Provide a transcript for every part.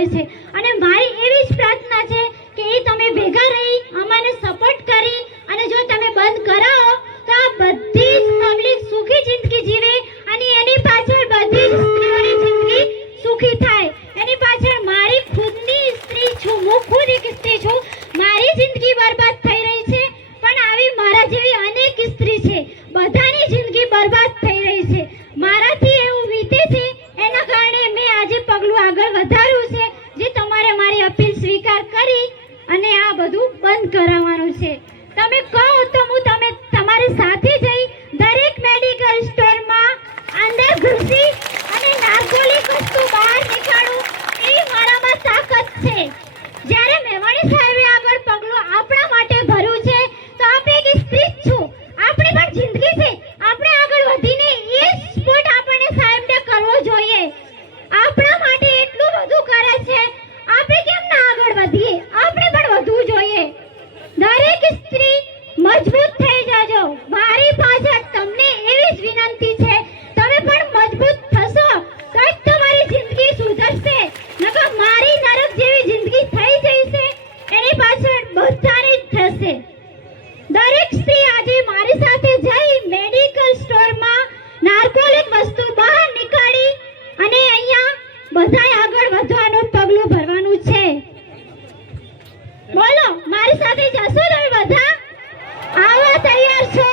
હોય છે અને મારી એવી જ પ્રાર્થના છે કે એ તમે ભેગા રહી અમને સપોર્ટ કરી અને જો તમે બંધ કરાવો તો આ બધી જ પબ્લિક સુખી જિંદગી જીવે અને એની પાછળ બધી જ સ્ત્રીઓની જિંદગી સુખી થાય. એની પાછળ મારી ખુદની સ્ત્રી છું, હું ખુદ એક સ્ત્રી છું, મારી જિંદગી બરબાદ થઈ રહી છે પણ આવી મારા જેવી અનેક સ્ત્રી છે, બધાની જિંદગી બરબાદ થઈ રહી છે. મારાથી એવું વીતે છે એના કારણે મેં આજે પગલું આગળ વધાર્યું છે જે તમારે મારી અપીલ સ્વીકાર કરી અને આ બધું બંધ કરાવવાનું છે. તમે કહો તો હું તમારી સાથે જઈ દરેક મેડિકલ સ્ટોરમાં અંદર ઘૂસી અને નાર્કોટિક વસ્તુ બહાર નીકાળું એવી મારામાં તાકાત છે. જ્યારે મેવાણી સાહેબે આગળ પગલું આપણા માટે ભર્યું છે તો આપણે એક સ્ત્રી જ છું, આપણી પણ જિંદગી છે, આપણે આગળ વધીને એ સપોર્ટ આપણને સાહેબને કરવો જોઈએ. આપણા માટે એટલું બધું કરે છે, આપણે કેમ ના આગળ વધીએ? આપણે પણ વધવું જોઈએ. દરેક સ્ત્રી મજબૂત થઈ જાજો. મારી પાછળ તમને એવી જ વિનંતી છે, તમે પણ મજબૂત થશો તો જ તમારી જિંદગી સુધરશે, નકર મારી નરક જેવી જિંદગી થઈ જશે એની પાછળ બધાની જ થશે. દરેક સ્ત્રી આજે મારી સાથે જઈ મેડિકલ સ્ટોરમાં નાર્કોટિક વસ્તુ બહાર નીકાળી અને અહીંયા બધાય આગળ વધવાનું પગલું ભરવાનું છે. બોલો, મારી સાથે જશો તમે બધા? આવા તૈયાર છો?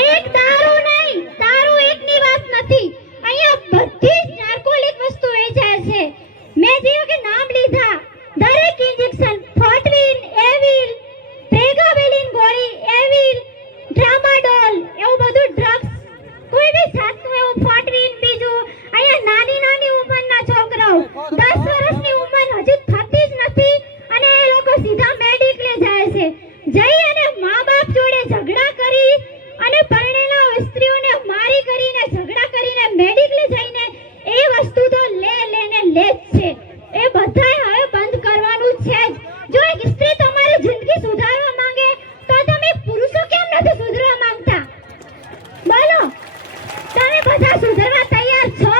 એક દારૂ નહીં, દારૂ એકની વાત નથી, અહીંયા બધી જ નાર્કોટિક વસ્તુ વેચાય છે. મેં જેવું કે નામ લીધા, દરેક ઇન્જેક્શન, ફોર્ટવીન, એવિલ, પ્રેગાબેલિન ગોળી, એવિલ, ટ્રામાડોલ, એવું બધું ડ્રગ્સ, કોઈ બી જાતનું એવું ફોર્ટવીન, બીજું અહીંયા નાની નાની ઉંમરના છોકરાઓ 10 વર્ષની ઉંમર હજુ થતી જ નથી અને એ લોકો સીધા મેડિકલે જાય છે. જઈ અને મા-બાપ જોડે ઝઘડા કરી અને પરણેલા સ્ત્રીઓને મારી કરીને ઝઘડા કરીને મેડિકલે જઈને એ વસ્તુ તો લે જ છે. એ બધાય હવે બંધ કરવાનું છે જ. જો એક સ્ત્રી તમારી જિંદગી સુધારવા માંગે તો તમે પુરુષો કેમ નથી સુધરવા માંગતા? બોલો, તમે બધા સુધરવા તૈયાર છો?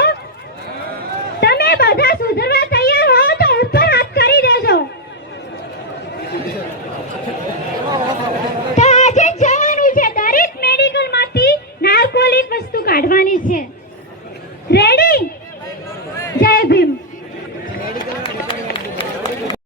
તમે બધા સુધરવા તૈયાર હો તો ઉપર હાથ કરી દેજો. તો આજે જવાનું છે, દરેક મેડિકલમાંથી નાર્કોટિક વસ્તુ કાઢવાની છે. રેડી?